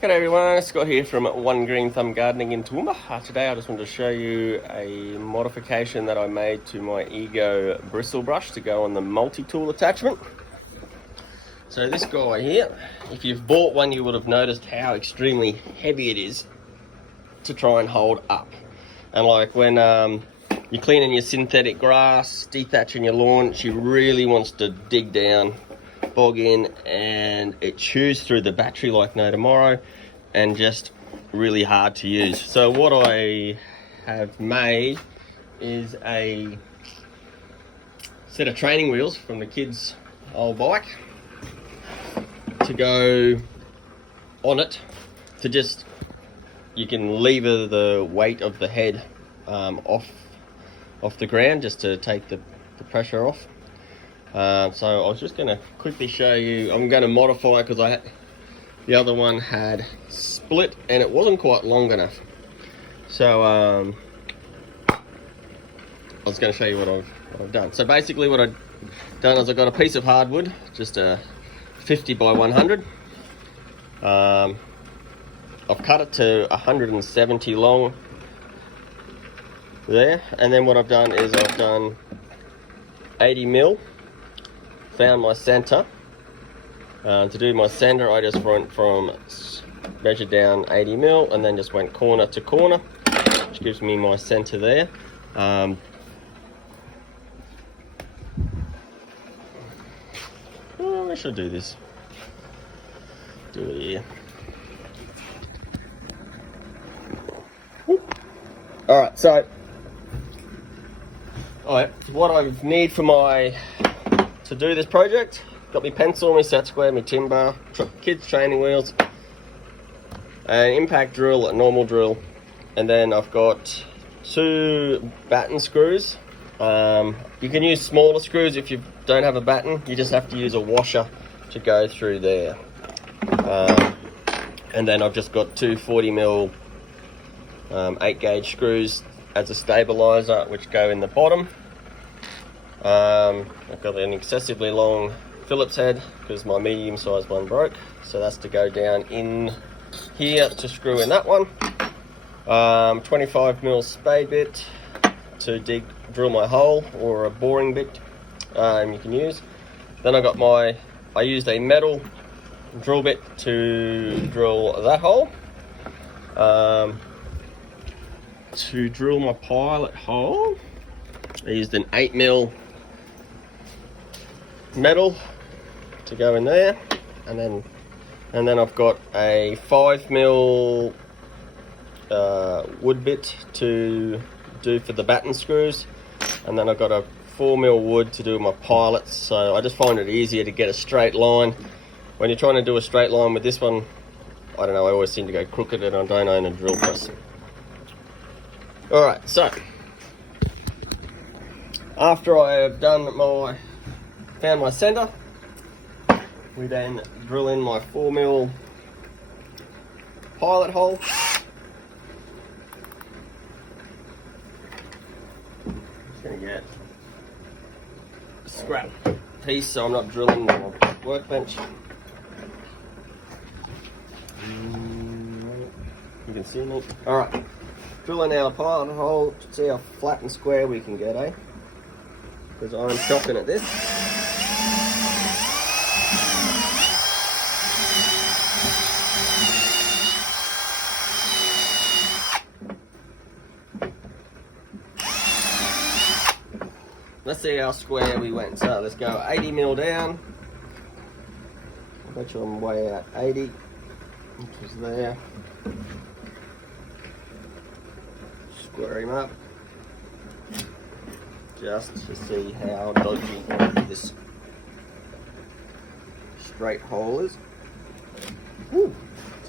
G'day everyone, Scott here from One Green Thumb Gardening in Toowoomba. Today I just wanted to show you a modification that I made to my Ego bristle brush to go on the multi-tool attachment. So this guy here, if you've bought one you would have noticed how extremely heavy it is to try and hold up. And like when you're cleaning your synthetic grass, dethatching your lawn, she really wants to dig down, bog in, and it chews through the battery like no tomorrow and just really hard to use. So what I have made is a set of training wheels from the kids' old bike to go on it, to just, you can lever the weight of the head off the ground just to take the pressure off. So I was just going to quickly show you. I'm going to modify because the other one had split and it wasn't quite long enough. So I was going to show you what I've done. So basically what I've done is I got a piece of hardwood, just a 50 by 100. I've cut it to 170 long there, and then what I've done is I've done 80 mil. Found my center. To do my center, I just went from measured down 80 mil and then just went corner to corner, which gives me my center there. I should do this. Do it here. All right, so what I need for to do this project, got my pencil, my set square, my timber, kids training wheels, an impact drill, a normal drill, and then I've got 2 batten screws. You can use smaller screws if you don't have a batten. You just have to use a washer to go through there. And then I've just got 2 40 mil 8 gauge screws as a stabilizer, which go in the bottom. I've got an excessively long Phillips head because my medium sized one broke, so that's to go down in here to screw in that one. 25 mil spade bit to drill my hole, or a boring bit you can use. Then I used a metal drill bit to drill that hole. To drill my pilot hole, I used an 8 mil metal to go in there, and then I've got a 5 mil wood bit to do for the batten screws, and then I've got a 4 mil wood to do my pilots. So I just find it easier to get a straight line. When you're trying to do a straight line with this one, I don't know, I always seem to go crooked and I don't own a drill press. Alright, so after I have found my center, we then drill in my 4 mil pilot hole. Just gonna get a scrap piece so I'm not drilling the workbench. You can see me. Alright, drilling our pilot hole to see how flat and square we can get, eh? Because I'm shocking at this. Let's see how square we went. So let's go 80 mil down. I bet you I'm way out 80, which is there. Square him up, just to see how dodgy this straight hole is. Woo,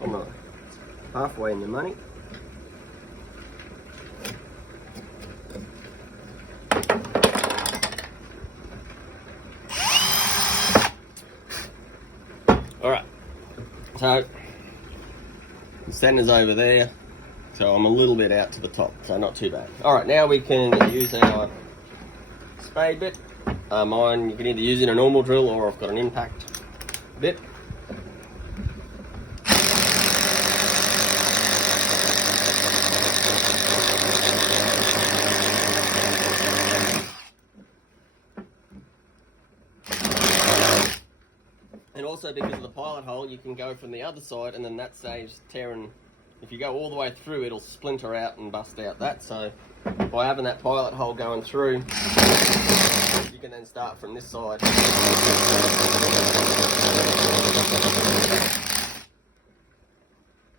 I'm halfway in the money. Alright, so the center's over there, so I'm a little bit out to the top, so not too bad. Alright, now we can use our spade bit. Mine, you can either use in a normal drill or I've got an impact bit. also, because of the pilot hole, you can go from the other side, and then that saves tearing. If you go all the way through, it'll splinter out and bust out that. So by having that pilot hole going through, you can then start from this side.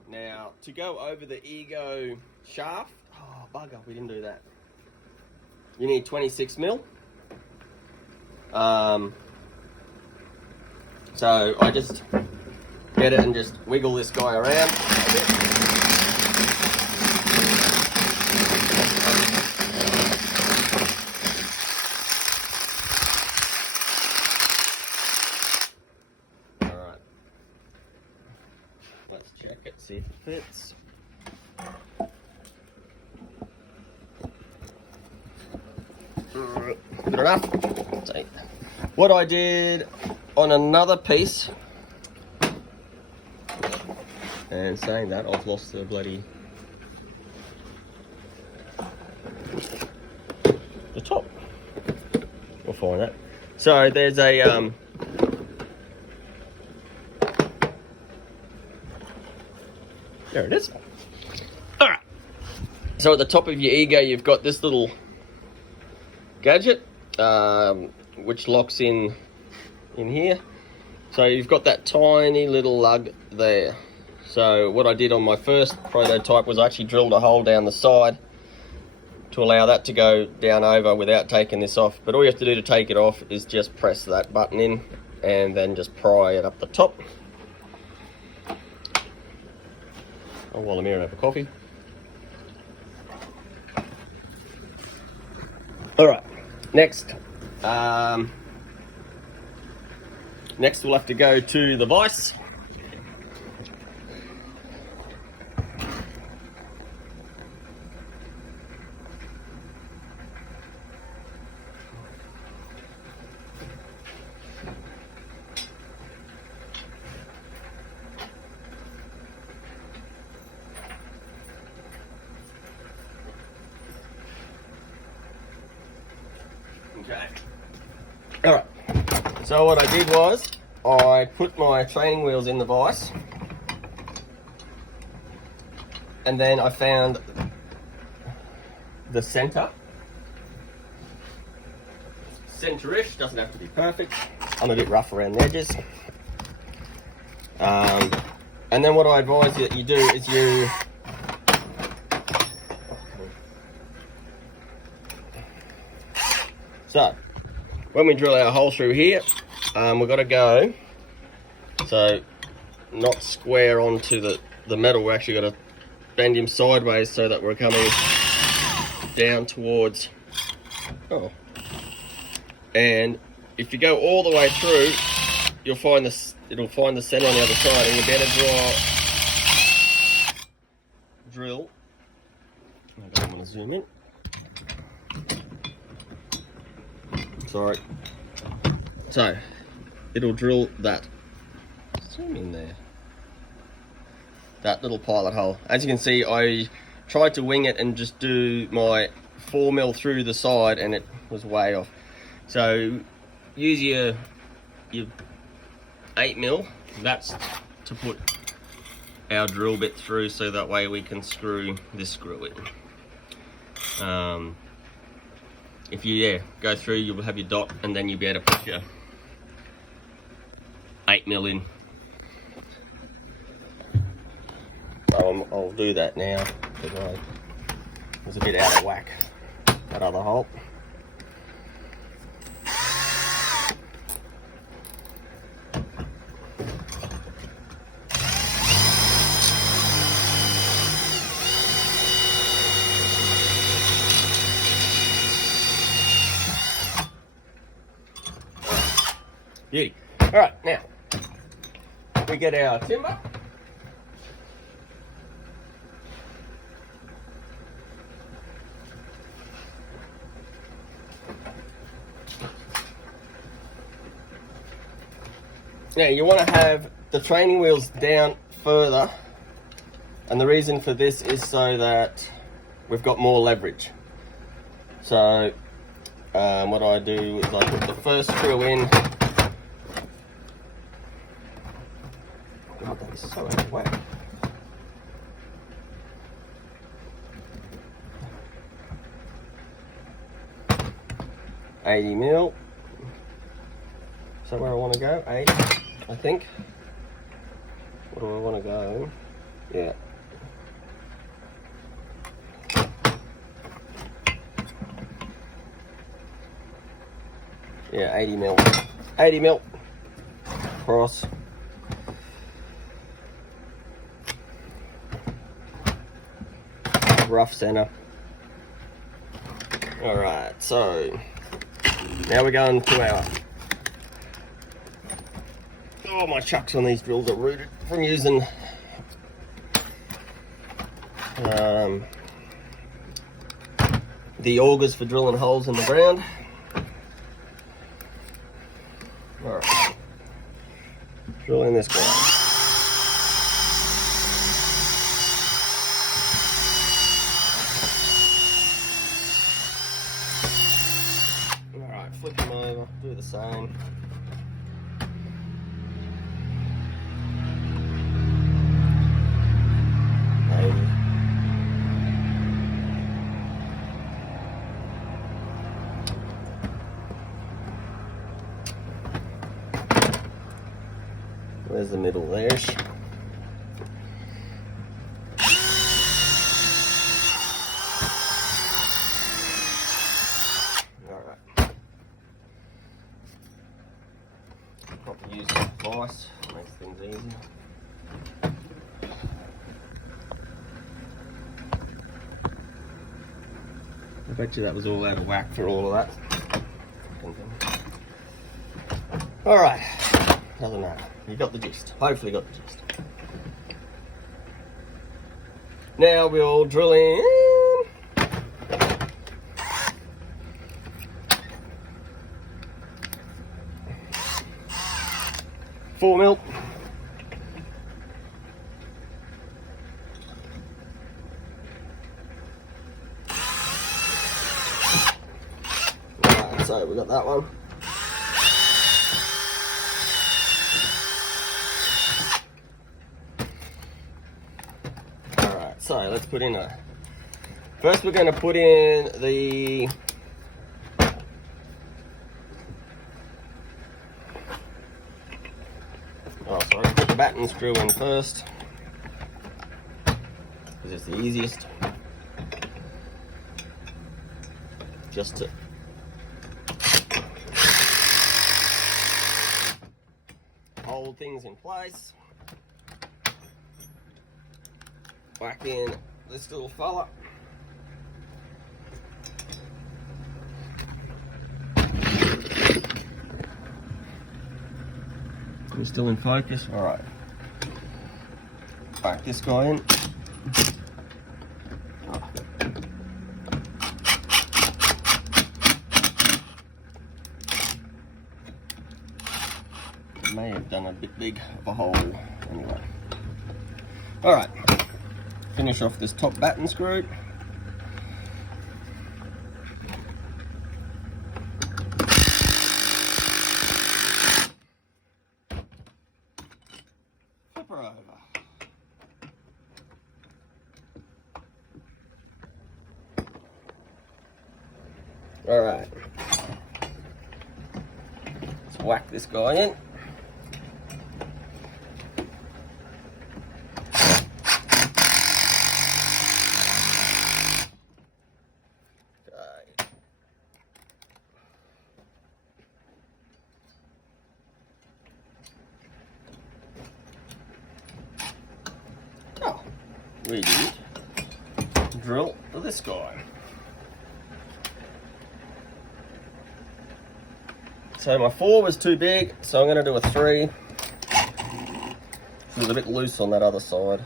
Now, to go over the Ego shaft, oh bugger, we didn't do that. You need 26 mil. So I just get it and just wiggle this guy around a bit. Alright. Let's check it, see if it fits. Good enough. So, what I did on another piece, and saying that, I've lost the bloody the top. We'll find that. So there's a there it is. All right. So at the top of your Ego, you've got this little gadget, which locks in here. So you've got that tiny little lug there. So what I did on my first prototype was I actually drilled a hole down the side to allow that to go down over without taking this off. But all you have to do to take it off is just press that button in and then just pry it up the top. Oh, while I'm here, have a coffee. All right, next we'll have to go to the vise. Okay. All right. So what I did was I put my training wheels in the vise, and then I found the centerish. Doesn't have to be perfect. I'm a bit rough around the edges. And then what I advise you that you do is you so when we drill our hole through here, we've got to go so not square onto the metal. We're actually got to bend him sideways so that we're coming down towards and if you go all the way through, you'll find it'll find the center on the other side, and you better drill. I don't want to zoom in. Sorry. So it'll drill that. Zoom in there. That little pilot hole. As you can see, I tried to wing it and just do my 4 mil through the side, and it was way off. So use your 8 mil. That's to put our drill bit through, so that way we can screw this screw in. If you go through, you'll have your dot, and then you'll be able to put your 8 mil in. I'll do that now because I was a bit out of whack that other hole. Beauty. All right, now we get our timber. Now you want to have the training wheels down further, and the reason for this is so that we've got more leverage. So what I do is I put the first screw in whack. $80 mil. Is that where I want to go? 80, I think. What do I want to go? Yeah. Yeah, 80 mil. 80 mil. Cross. Rough center. Alright, so now we're going to our... Oh, my chucks on these drills are rooted from using the augers for drilling holes in the ground. Alright, drilling this ground. Alright, flip them over, do the same. Where's the middle there? Alright. Probably use some vise, makes things easy. I bet you that was all out of whack for all of that. Alright, doesn't matter. You got the gist. Hopefully got the gist. Now we'll drill in. $4 mil. Alright, so we got that one. So let's put in a, first we're going to put in the put the batten screw in first because it's the easiest, just to hold things in place. Whack in this little fella. We're still in focus. All right. Whack this guy in. May have done a bit big of a hole anyway. All right. Finish off this top batten screw. Flip her over. All right. Let's whack this guy in. We did drill this guy. So my 4 was too big, so I'm going to do a 3. It was a bit loose on that other side.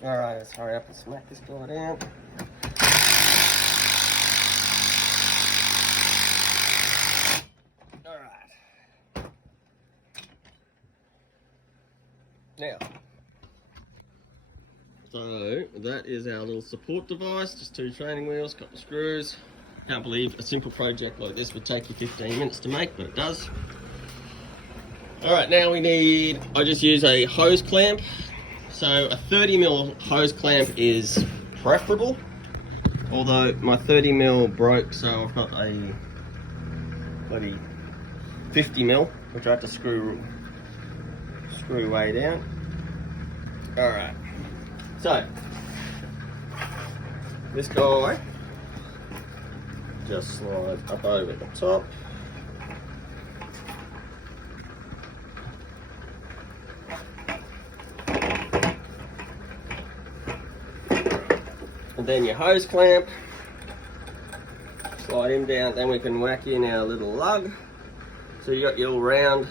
Alright, let's hurry up and smack this guy down. Alright. Now, so that is our little support device, just 2 training wheels, couple of screws. Can't believe a simple project like this would take you 15 minutes to make, but it does. Alright, now we need, I just use a hose clamp. So a 30mm hose clamp is preferable, although my 30mm broke, so I've got a bloody 50mm, which I have to screw way down. Alright, so this guy just slides up over the top. And then your hose clamp, slide him down, then we can whack in our little lug. So you got your little round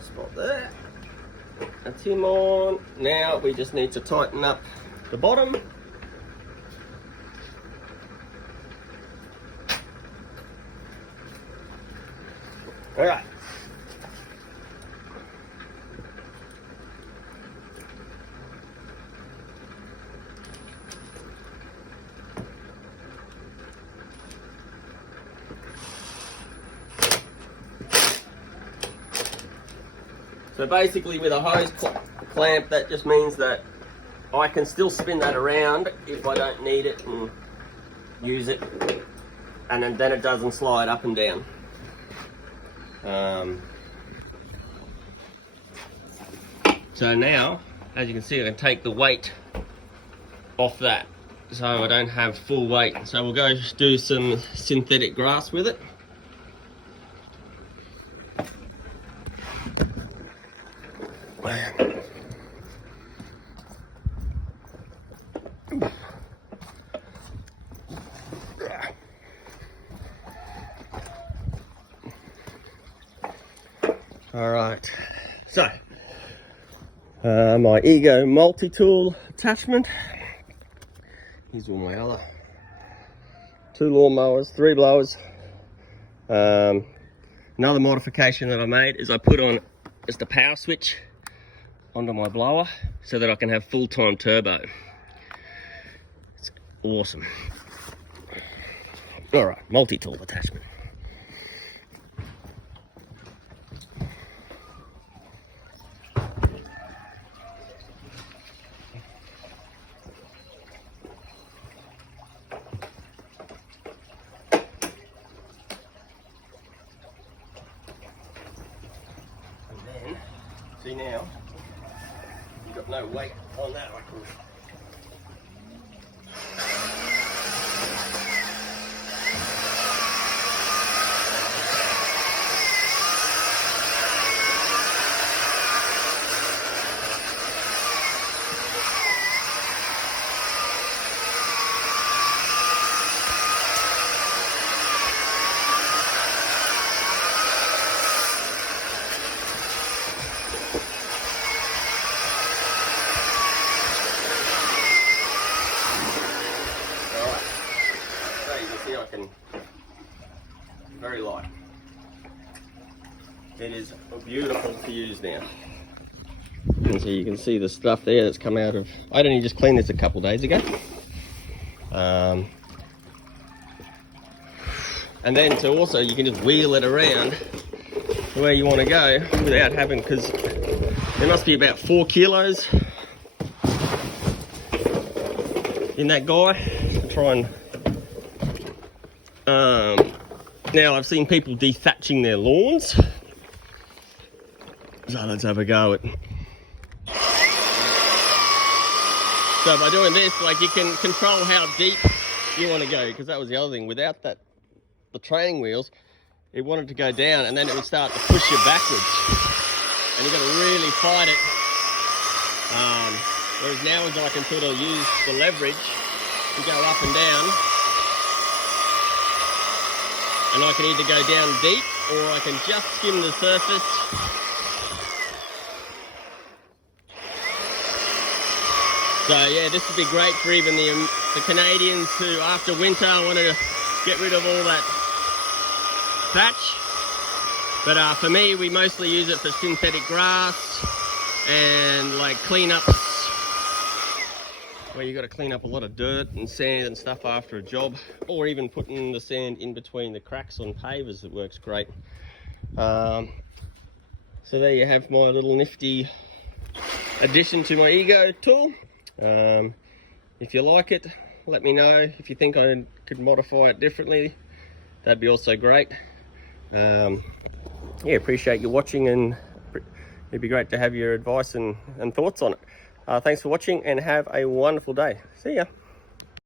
spot there. That's him on. Now we just need to tighten up the bottom. All right. So basically with a hose clamp, that just means that I can still spin that around if I don't need it and use it, and then it doesn't slide up and down. So now, as you can see, I can take the weight off that, so I don't have full weight. So we'll go do some synthetic grass with it. All right, so my Ego multi-tool attachment. Here's all my other 2 lawnmowers, 3 blowers. Another modification that I made is I put on just a power switch onto my blower so that I can have full-time turbo. It's awesome. All right, multi-tool attachment. See now, you've got no weight on that. I can very light. It is beautiful to use now. And so you can see the stuff there that's come out of, I'd only just cleaned this a couple days ago. And then so also you can just wheel it around where you want to go without having, because there must be about 4 kilos in that guy to try and now I've seen people dethatching their lawns, so let's have a go at. So by doing this, like, you can control how deep you want to go, because that was the other thing. Without that, the training wheels, it wanted to go down and then it would start to push you backwards, and you've got to really fight it. Whereas now I can sort of use the leverage to go up and down. And I can either go down deep or I can just skim the surface. So yeah, this would be great for even the Canadians who after winter want to get rid of all that thatch. But for me, we mostly use it for synthetic grass and like cleanups, where you got to clean up a lot of dirt and sand and stuff after a job, or even putting the sand in between the cracks on pavers. It works great. So there you have my little nifty addition to my Ego tool. If you like it, let me know. If you think I could modify it differently, that'd be also great. Yeah, appreciate you watching, and it'd be great to have your advice and thoughts on it. Thanks for watching, and have a wonderful day. See ya.